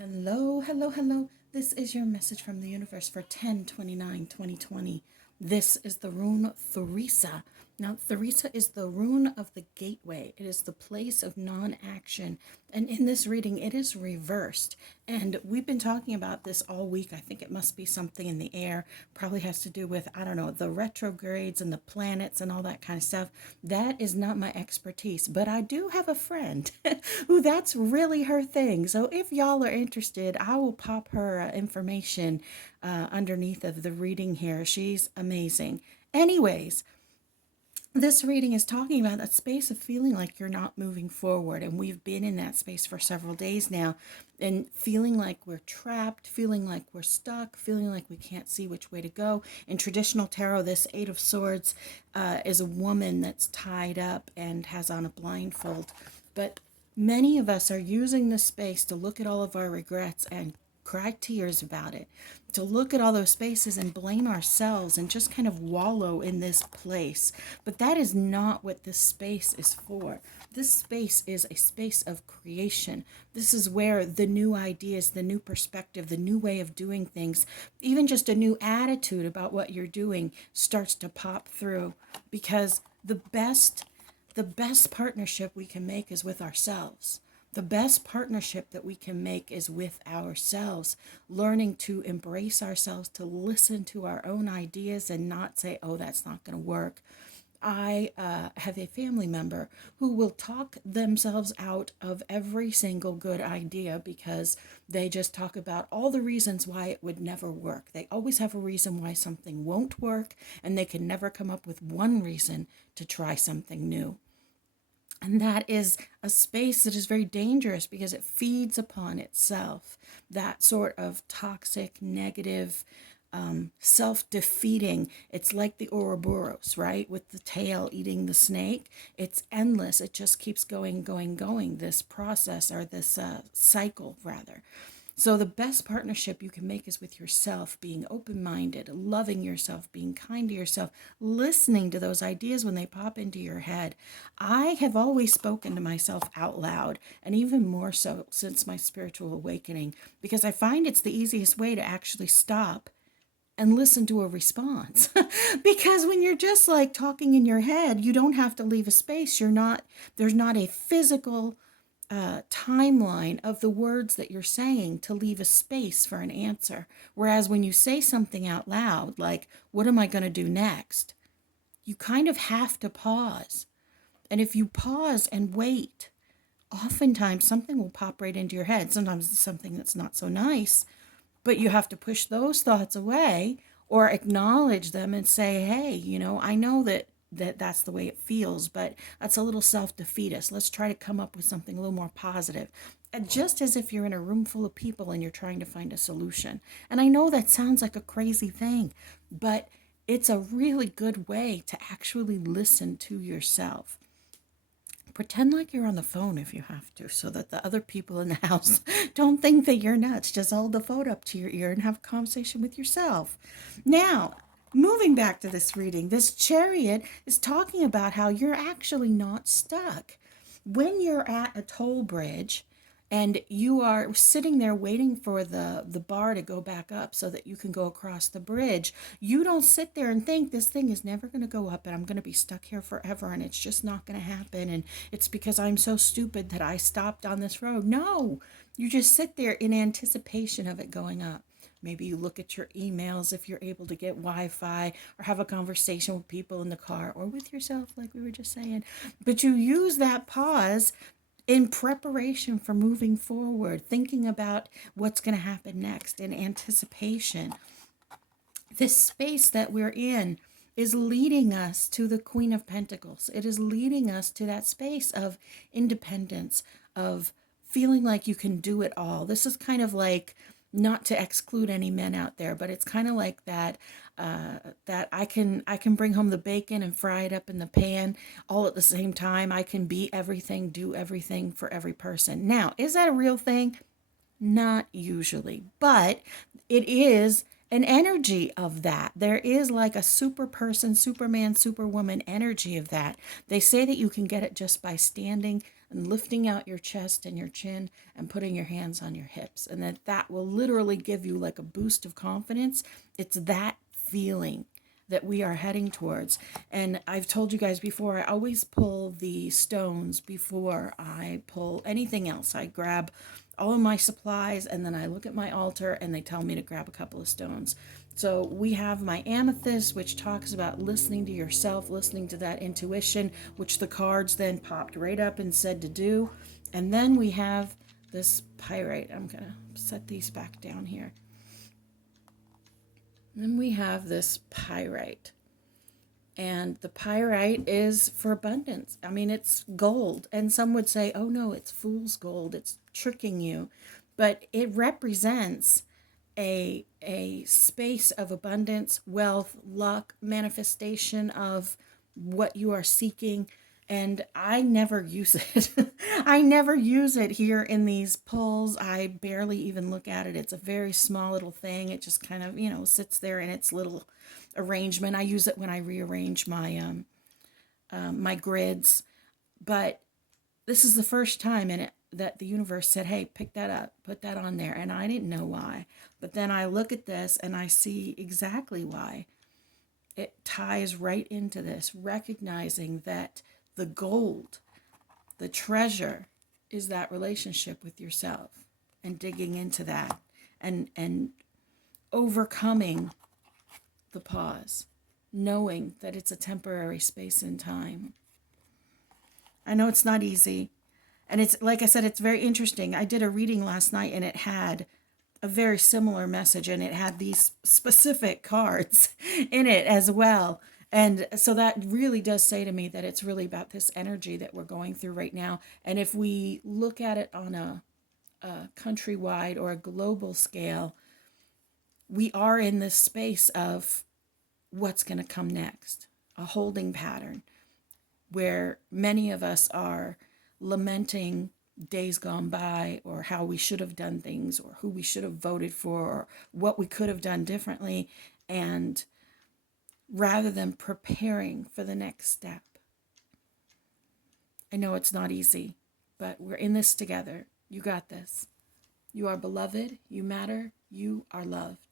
Hello, hello, hello. This is your message from the universe for 10/29/2020. This is the rune Theresa. Now, Theresa is the rune of the gateway. It is the place of non-action. And in this reading, it is reversed. And we've been talking about this all week. I think it must be something in the air. Probably has to do with, I don't know, the retrogrades and the planets and all that kind of stuff. That is not my expertise. But I do have a friend who that's really her thing. So if y'all are interested, I will pop her information underneath of the reading here. She's amazing. Anyways, this reading is talking about that space of feeling like you're not moving forward. And we've been in that space for several days now, and feeling like we're trapped, feeling like we're stuck, feeling like we can't see which way to go. In traditional tarot, this Eight of Swords is a woman that's tied up and has on a blindfold. But many of us are using this space to look at all of our regrets and cry tears about it, to look at all those spaces and blame ourselves and just kind of wallow in this place. But that is not what this space is for. This space is a space of creation. This is where the new ideas, the new perspective, the new way of doing things, even just a new attitude about what you're doing starts to pop through, because the best partnership we can make is with ourselves. The best partnership that we can make is with ourselves, learning to embrace ourselves, to listen to our own ideas and not say, oh, that's not going to work. I have a family member who will talk themselves out of every single good idea because they just talk about all the reasons why it would never work. They always have a reason why something won't work, and they can never come up with one reason to try something new. And that is a space that is very dangerous because it feeds upon itself. That sort of toxic, negative, self-defeating. It's like the Ouroboros, right? With the tail eating the snake. It's endless. It just keeps going, going, going. This process, or this cycle, rather. So the best partnership you can make is with yourself, being open-minded, loving yourself, being kind to yourself, listening to those ideas when they pop into your head. I have always spoken to myself out loud, and even more so since my spiritual awakening, because I find it's the easiest way to actually stop and listen to a response. Because when you're just like talking in your head, you don't have to leave a space. There's not a physical timeline of the words that you're saying to leave a space for an answer. Whereas when you say something out loud, like, what am I going to do next? You kind of have to pause. And if you pause and wait, oftentimes something will pop right into your head. Sometimes it's something that's not so nice, but you have to push those thoughts away or acknowledge them and say, hey, I know that's the way it feels, but that's a little self-defeatist. Let's try to come up with something a little more positive. And just as if you're in a room full of people and you're trying to find a solution. And I know that sounds like a crazy thing, but it's a really good way to actually listen to yourself. Pretend like you're on the phone if you have to, so that the other people in the house don't think that you're nuts. Just hold the phone up to your ear and have a conversation with yourself. Now, moving back to this reading, this Chariot is talking about how you're actually not stuck. When you're at a toll bridge and you are sitting there waiting for the bar to go back up so that you can go across the bridge, you don't sit there and think this thing is never going to go up and I'm going to be stuck here forever and it's just not going to happen and it's because I'm so stupid that I stopped on this road. No, you just sit there in anticipation of it going up. Maybe you look at your emails if you're able to get Wi-Fi, or have a conversation with people in the car or with yourself, like we were just saying. But you use that pause in preparation for moving forward, thinking about what's going to happen next, in anticipation. This space that we're in is leading us to the Queen of Pentacles. It is leading us to that space of independence, of feeling like you can do it all. This is kind of like, not to exclude any men out there, but it's kind of like that that I can bring home the bacon and fry it up in the pan all at the same time. I can be everything, do everything for every person. Now, is that a real thing? Not usually, but it is an energy of that. There is like a super person, Superman, Superwoman energy of that. They say that you can get it just by standing and lifting out your chest and your chin and putting your hands on your hips. And that will literally give you like a boost of confidence. It's that feeling that we are heading towards. And I've told you guys before, I always pull the stones before I pull anything else. I grab all of my supplies and then I look at my altar and they tell me to grab a couple of stones. So we have my amethyst, which talks about listening to yourself, listening to that intuition, which the cards then popped right up and said to do. And then we have this pyrite. I'm going to set these back down here. And then we have this pyrite. And the pyrite is for abundance. I mean, it's gold. And some would say, oh no, it's fool's gold. It's tricking you. But it represents a space of abundance, wealth, luck, manifestation of what you are seeking. And I never use it. I never use it here in these pulls. I barely even look at it. It's a very small little thing. It just kind of, sits there in its little arrangement. I use it when I rearrange my my grids. But this is the first time in it that the universe said, hey, pick that up, put that on there. And I didn't know why. But then I look at this and I see exactly why. It ties right into this, recognizing that the gold, the treasure, is that relationship with yourself and digging into that and overcoming the pause, knowing that it's a temporary space and time. I know it's not easy. And it's, like I said, it's very interesting. I did a reading last night and it had a very similar message and it had these specific cards in it as well. And so that really does say to me that it's really about this energy that we're going through right now. And if we look at it on a countrywide or a global scale, we are in this space of what's going to come next, a holding pattern where many of us are lamenting days gone by or how we should have done things or who we should have voted for or what we could have done differently. And rather than preparing for the next step, I know it's not easy, but we're in this together. You got this. You are beloved. You matter. You are loved.